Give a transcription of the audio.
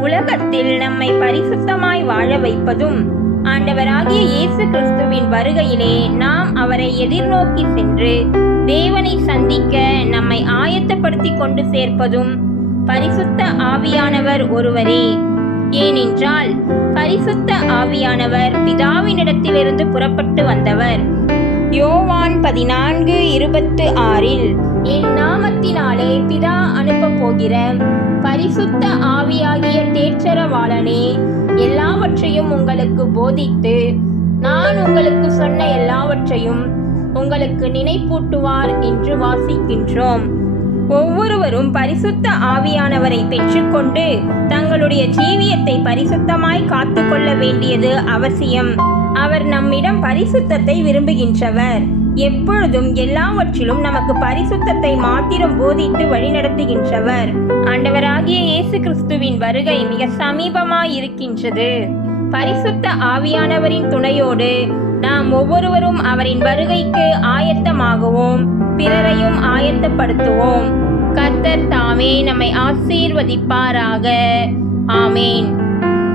உலகத்தில் நம்மை பரிசுத்தமாய் வாழ வைப்பதும் ஆண்டவராகிய இயேசு கிறிஸ்துவின் வருகையிலே நாம் அவரை எதிர்நோக்கி சென்று தேவனை சந்திக்க நம்மை ஆயத்தப்படுத்தி கொண்டு சேர்ப்பதும் பரிசுத்த ஆவியானவர் ஒருவரே. ஏனென்றால் பரிசுத்த ஆவியானவர் பிதாவினிடத்திலிருந்து புறப்பட்டு வந்தவர். யோவான் பதினான்கு இருபத்து ஆறில் என் நாமத்தினாலே பிதா அனுப்பப் போகிற பரிசுத்த ஆவியாகிய தேற்றரவாளனே எல்லாவற்றையும் உங்களுக்கு போதித்து நான் உங்களுக்கு சொன்ன எல்லாவற்றையும் உங்களுக்கு நினைப்பூட்டுவார் என்று வாசிக்கின்றோம். ஒவ்வொருவரும் பரிசுத்த ஆவியானவரை பெற்றுக்கொண்டு தங்களுடைய ஜீவியத்தை பரிசுத்தமாய் காத்துக்கொள்ள வேண்டியது அவசியம். அவர் நம்மிடம் பரிசுத்தத்தை விரும்புகின்றவர். எப்பொழுதும் எல்லாவற்றிலும் நமக்கு பரிசுத்தத்தை மாத்திரம் போதித்து வழிநடத்துகின்றவர். ஆண்டவராகிய இயேசு கிறிஸ்துவின் வருகை மிக சமீபமாயிருக்கின்றது. பரிசுத்த ஆவியானவரின் துணையோடு நாம் ஒவ்வொருவரும் அவரின் வருகைக்கு ஆயத்தமாகவும் பிறரையும் ஆயத்தப்படுத்துவோம். கர்த்தர் தாமே நம்மை ஆசீர்வதிப்பாராக. ஆமேன்.